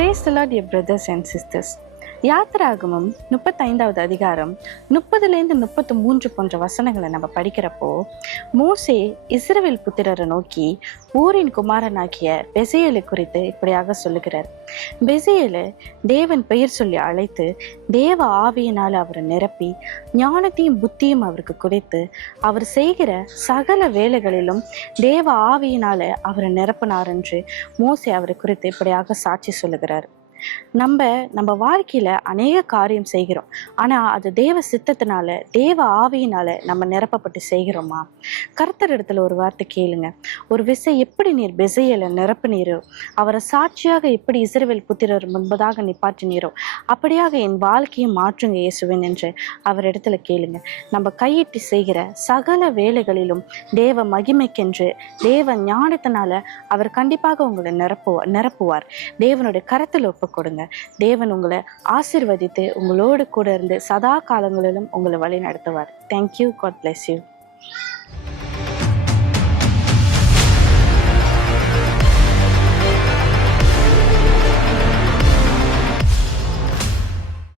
Praise the Lord, dear brothers and sisters. யாத்திராகமம் 35வது அதிகாரம் 30-33 போன்ற வசனங்களை நம்ம படிக்கிறப்போ, மோசே இஸ்ரவேல் புத்திரரை நோக்கி ஊரின் குமாரனாகிய பெசேயேலை குறித்து இப்படியாக சொல்லுகிறார். பெசேயேலை தேவன் பெயர் சொல்லி அழைத்து தேவ ஆவியினால் அவரை நிரப்பி ஞானத்தையும் புத்தியும் அவருக்கு கொடுத்து அவர் செய்கிற சகல வேலைகளிலும் தேவ ஆவியினால அவரை நிரப்பினார் என்று மோசே அவரை குறித்து இப்படியாக சாட்சி சொல்லுகிறார். நம்ம வாழ்க்கையில அநேக காரியம் செய்கிறோம். ஆனா அது தேவ சித்தத்தினால, தேவ ஆவியினால நம்ம நிரப்பப்பட்டு செய்கிறோமா? கர்த்தர் இடத்துல ஒரு வார்த்தை கேளுங்க. ஒரு விசை எப்படி நீர் பெசேயேலை நிரப்பினீரோ, அவரை சாட்சியாக எப்படி இஸ்ரவேல் புத்திரர் முன்பதாக நிப்பாட்டினீரோ, அப்படியாக என் வாழ்க்கையை மாற்றுங்க இயேசுவின் என்று அவர் இடத்துல கேளுங்க. நம்ம கையிட்டு செய்கிற சகல வேலைகளிலும் தேவ மகிமைக்கென்று, தேவ ஞானத்தினால அவர் கண்டிப்பாக உங்களை நிரப்புவார். தேவனுடைய கரத்தில் ஒப்பு கொடுங்க. தேவன் உங்களை ஆசீர்வதித்து உங்களோடு கூட இருந்து சதா காலங்களிலும் உங்களை வழி நடத்துவார். தேங்க்யூ. God bless you.